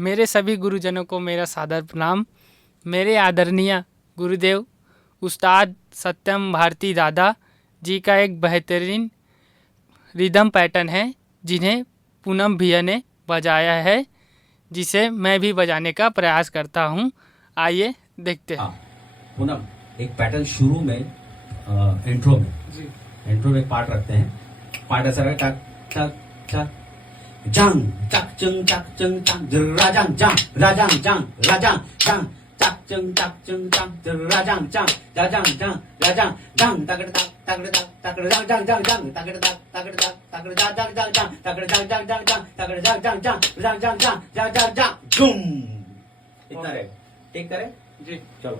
मेरे सभी गुरुजनों को मेरा सादर प्रणाम। मेरे आदरणीय गुरुदेव उस्ताद सत्यम भारती दादा जी का एक बेहतरीन रिदम पैटर्न है जिन्हें पूनम भैया ने बजाया है, जिसे मैं भी बजाने का प्रयास करता हूँ। आइए देखते हैं। पूनम, एक पैटर्न शुरू में इंट्रो में एक पार्ट रखते हैं। पार्ट ऐसा रहेगा टक टक टक जंग चक चंग चक चंग चंग राजंग जंग राजंग जंग राजंग जंग चक चंग चंग राजंग जंग राजंग जंग राजंग जंग तगड़ तक तगड़ तक तगड़ जंग जंग जंग जंग तगड़ तक तगड़ तक तगड़ जंग जंग जंग जंग तगड़ जंग जंग जंग जंग तगड़ जंग जंग जंग जंग जंग जंग जंग जंग जूम। इतना रहेगा। ठीक करें जी, चलो।